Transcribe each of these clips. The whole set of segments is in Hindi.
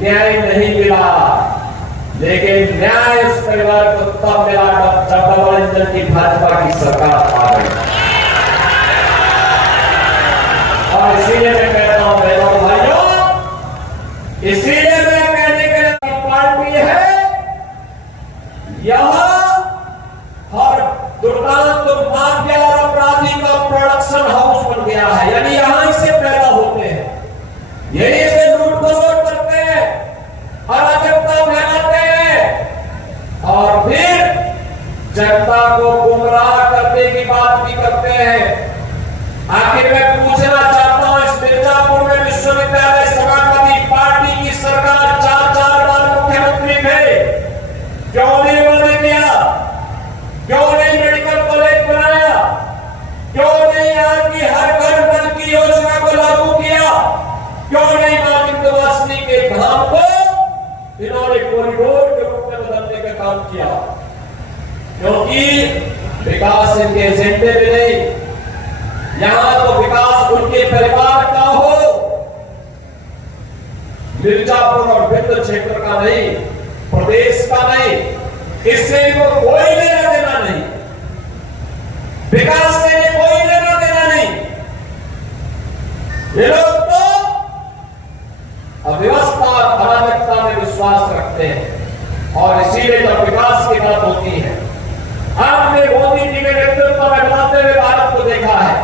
न्याय नहीं मिला, लेकिन न्याय इस परिवार को तब मिला जब डबल इंजन की भाजपा की सरकार आ गई। और इसीलिए मैं कहता हूं बहनों भाइयों, इसीलिए मैं कहने के लिए पार्टी है यहां हर दुर्दांत माफिया और अपराधी का प्रोडक्शन हाउस बन गया है। यानी यहां इसे पैदा होते हैं, यही से लूट खसोट करते हैं, अराजकता फैलाते हैं और फिर जनता को गुमराह करने की बात भी करते हैं। आखिर मैं पूछना चाहता हूं, इस मिर्जापुर में विश्वविद्यालय समाजवादी पार्टी की सरकार 4 बार मुख्यमंत्री थे, क्यों नहीं उन्होंने किया? क्यों नहीं मेडिकल कॉलेज बनाया? क्यों नहीं यहाँ की हर घर नल की योजना को लागू किया? क्यों नहीं मां विंध्यवासिनी के धाम को इन्होंने कॉरिडोर के रूप में बदलने का काम किया? क्योंकि विकास इनके एजेंडे में नहीं, यहां तो विकास उनके परिवार का हो, मिर्जापुर और विंध्य क्षेत्र का नहीं, प्रदेश का नहीं, इससे इनको कोई लेना देना नहीं, विकास के लिए कोई लेना देना नहीं। ये लोग तो अव्यवस्था और अराजकता में विश्वास रखते हैं और इसीलिए जब विकास की बात होती है, हमने मोदी जी के नेतृत्व में बनाते हुए भारत को देखा है।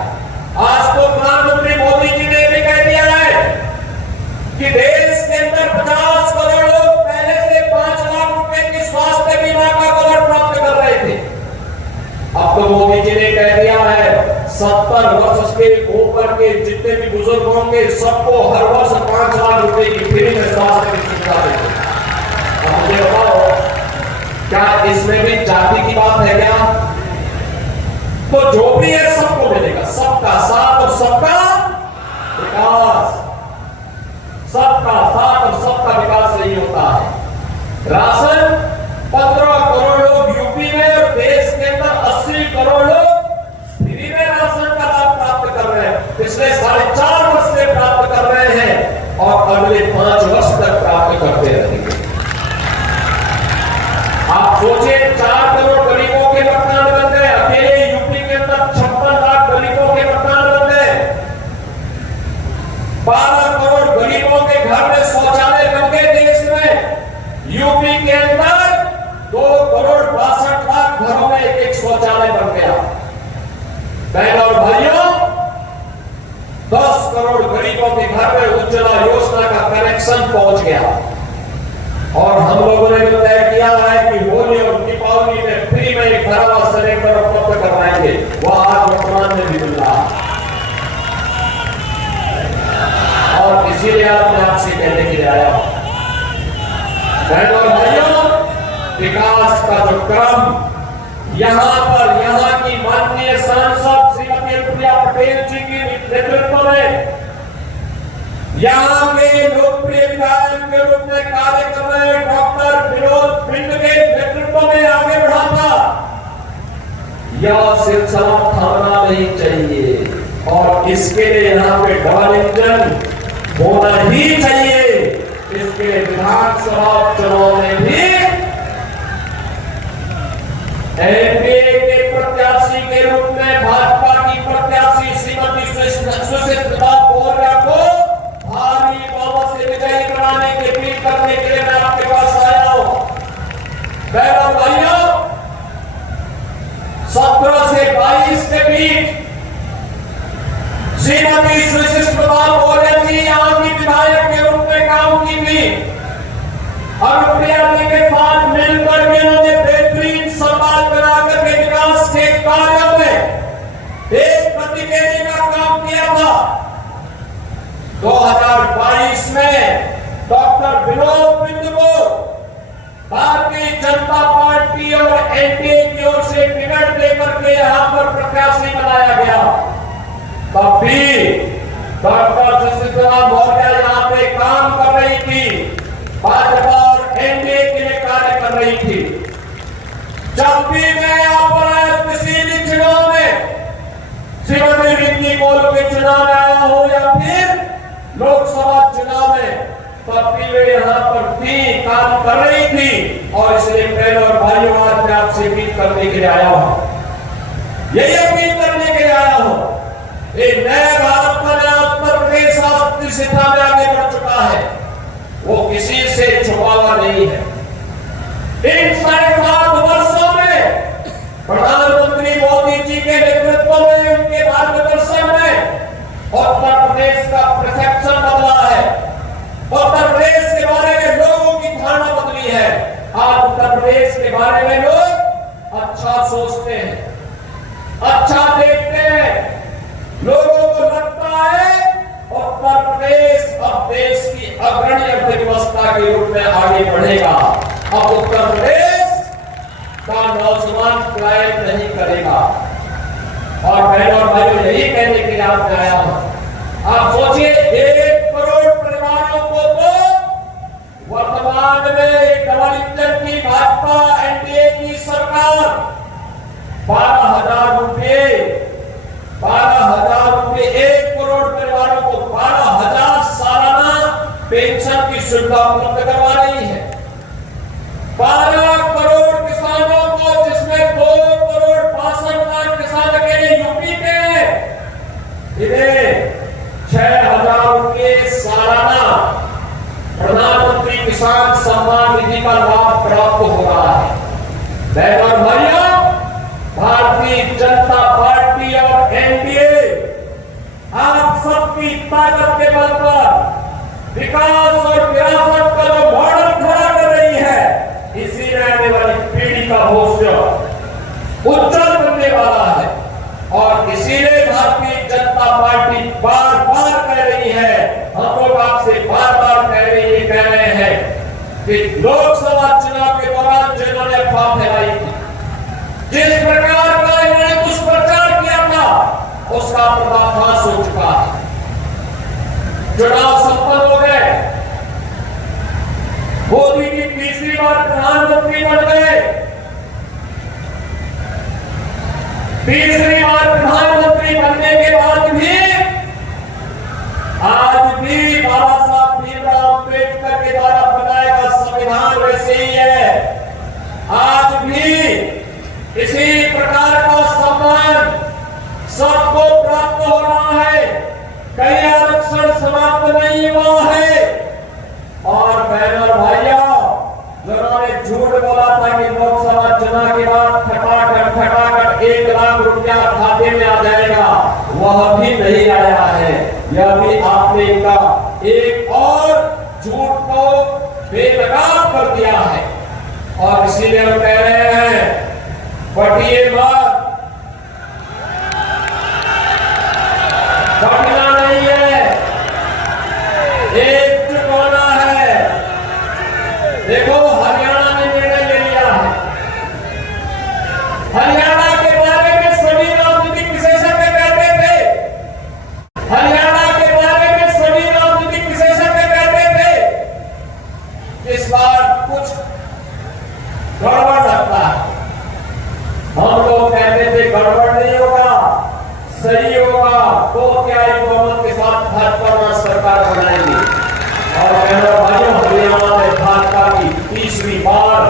आज तो प्रधानमंत्री मोदी जी ने भी कह दिया है कि देश के अंदर 50 करोड़ लोग पहले से 5 लाख रुपए की स्वास्थ्य बीमा का कवर प्राप्त कर रहे थे। अब तो मोदी जी ने कह दिया है 70 वर्ष के ऊपर के जितने भी बुजुर्ग होंगे सबको हर वर्ष 5 लाख रुपए की फ्री में स्वास्थ्य की सुविधा देंगे। अब मुझे बताओ, क्या इसमें भी जाति की बात है क्या? तो जो भी है सबको मिलेगा, सबका साथ और सबका विकास, सबका साथ और सबका विकास नहीं होता है। राशन 15 करोड़ लोग यूपी में और देश के अंदर 80 करोड़ लोग फ्री में राशन का लाभ प्राप्त कर रहे हैं। पिछले 4.5 वर्ष से प्राप्त कर रहे हैं और अगले 5 वर्ष तक प्राप्त करते रहेंगे। आप सोचिए, 4 करोड़ गरीबों के मकान बन गए, अकेले यूपी के अंदर 56 लाख गरीबों के मकान बन गए, 12 करोड़ गरीबों के घर में शौचालय बन गए। देश में यूपी के अंदर 2 करोड़ 62 लाख घरों में एक शौचालय बन गया। बहनों और भाइयों, 10 करोड़ गरीबों के घर में उज्ज्वला योजना का कनेक्शन पहुंच गया और हम लोगों ने जो तय किया है कि होली और दीपावली में फ्री में एक घरवा सिलेंडर उपलब्ध करवाएंगे, वह आज वर्तमान में भी मिल रहा है। और इसीलिए मैं आपसे कहने के लिए आया हूं, बहनों और भाइयों, विकास का जो क्रम यहां पर यहां की माननीय सांसद श्रीमती प्रिया पटेल जी की नेतृत्व में यहां के लोकप्रिय विधायक के रूप में कार्य कर रहे डॉक्टर विनोद बिंद के नेतृत्व में आगे बढ़ा था, यह सिलसिला थामना नहीं चाहिए और इसके लिए यहाँ पे डबल इंजन होना ही चाहिए। इसके विधानसभा चुनाव में भी एनडीए के प्रत्याशी के रूप में भाजपा की प्रत्याशी श्रीमती सुशीला मौर्य को भारी बहुमत से विजयी बनाने की अपील करने के लिए मैं आपके पास आया हूं। बहनों भाइयों, 17 से 22 के बीच श्रीमती सुशीला मौर्य जी यहाँ की विधायक के रूप में काम की थी। अनुप्रिया जी के साथ मिलकर इन्होंने बेहतरीन समाज बनाकर के विकास के कार्यों में एक गति देने का काम किया था। 2022 में डॉक्टर विनोद बिंद को भारतीय जनता पार्टी और एनडीए की ओर से टिकट देकर के यहाँ पर प्रत्याशी बनाया गया। तब भी डॉक्टर सुशीला मौर्य यहाँ पे काम कर रही थी, भाजपा और एनडीए के लिए कार्य कर रही थी। जब भी मैं यहाँ पर आया किसी भी चुनाव में, श्रीमती रिंकी कोल के चुनाव में आया हो या फिर लोकसभा चुनाव में, तब भी वे यहाँ पर थी, काम कर रही थी, और इसलिए बहनों और भाइयों आज मैं आपसे अपील करने के लिए आया हूं, यही अपील करने के लिए आया हूं। एक नया भारत का नया उत्तर प्रदेश राष्ट्रीय शिक्षा में आगे बढ़ चुका है, वो किसी से छुपा हुआ नहीं है। इन 7.5 वर्षों में प्रधानमंत्री मोदी जी के नेतृत्व में, उनके मार्गदर्शन में उत्तर प्रदेश का परसेप्शन बदला है। उत्तर प्रदेश के बारे में लोगों की धारणा बदली है। आज उत्तर प्रदेश के बारे में लोग अच्छा सोचते हैं, अच्छा देखते हैं। लोगों को लगता है उत्तर प्रदेश अब देश की अग्रणी अर्थव्यवस्था के रूप में आगे बढ़ेगा। अब उत्तर प्रदेश का नौजवान पलायन नहीं करेगा। और बहनों और भाइयों, यही कहने के लिए आप आया हूं। आप सोचिए, 1 करोड़ परिवारों को तो वर्तमान में डबल इंजन की भाजपा एनडीए की सरकार 12,000 रुपए 1 करोड़ परिवारों को 12,000 सालाना पेंशन की सुविधा उपलब्ध करवा रही है। 12 करोड़ किसानों को, जिसमें 2 करोड़ 62 लाख किसान अकेले यूपी के हैं, इन्हें 6,000 रुपये सालाना प्रधानमंत्री किसान सम्मान निधि का लाभ प्राप्त हो रहा है। बहनों और भाइयों, भारतीय जनता पार्टी और एनडीए आप सबकी ताकत के बल पर विकास और विरासत का जो मॉडल खड़ा कर रही है, इसी में आने वाली पीढ़ी का भविष्य उज्जवल बनने वाला है। और इसीलिए भारतीय जनता पार्टी बार बार कह रही है, हम लोग आपसे बार बार कह रहे हैं कि लोकसभा चुनाव के दौरान जिन्होंने अफवाह फैलाई थी, जिस प्रकार का इन्होंने दुष्प्रचार किया था, उसका पर्दाफाश हो चुका है। चुनाव संपन्न हो गए, मोदी जी तीसरी बार प्रधानमंत्री बन गए। तीसरी बार प्रधानमंत्री बनने के बाद भी आज भी बाबा साहब भीमराव अम्बेडकर के द्वारा बनाया गया संविधान वैसे ही है। आज भी इसी प्रकार का सम्मान सबको प्राप्त हो रहा है, कहीं आरक्षण समाप्त नहीं हुआ है। और बहनों और भाइयों, जिन्होंने झूठ बोला था कि लोकसभा चुनाव के बाद खटाखट 1 लाख रुपया खाते में आ जाएगा, वह भी नहीं आया है। यह भी आपने इनका एक और झूठ को बेनकाब कर दिया है। और इसीलिए हम कह रहे हैं, बटिए मत, बटना नहीं है, एकजुट होना है। देखो, हरियाणा ने निर्णय ले लिया है। हरियाणा के बारे में सभी राजनीतिक विशेषज्ञ कहते थे, हरियाणा के बारे में सभी राजनीतिक विशेषज्ञ कहते थे इस बार कुछ गड़बड़ लगता है। हम लोग कहते थे गड़बड़ नहीं होगा, सही होगा, तो क्या बहुमत के साथ भाजपा सरकार बनाएगी। और भाइयों, हरियाणा में भाजपा की तीसरी बार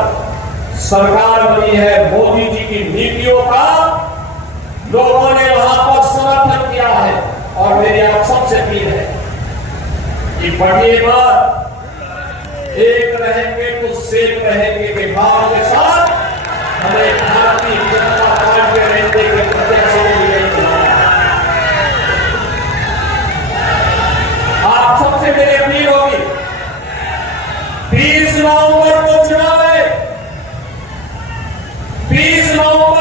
सरकार बनी है। मोदी जी की नीतियों का लोगों ने वहां पर समर्थन किया है। और मेरी आप सबसे अपील है कि बढ़िए बात, एक रहेंगे तो सेफ रहेंगे के भाव के साथ हमें भारतीय जनता पार्टी रहने के प्रत्याशी को नहीं चुनाव। आप सबसे मेरी अपील होगी, 20 नवंबर को चुनाव है। 20 नवंबर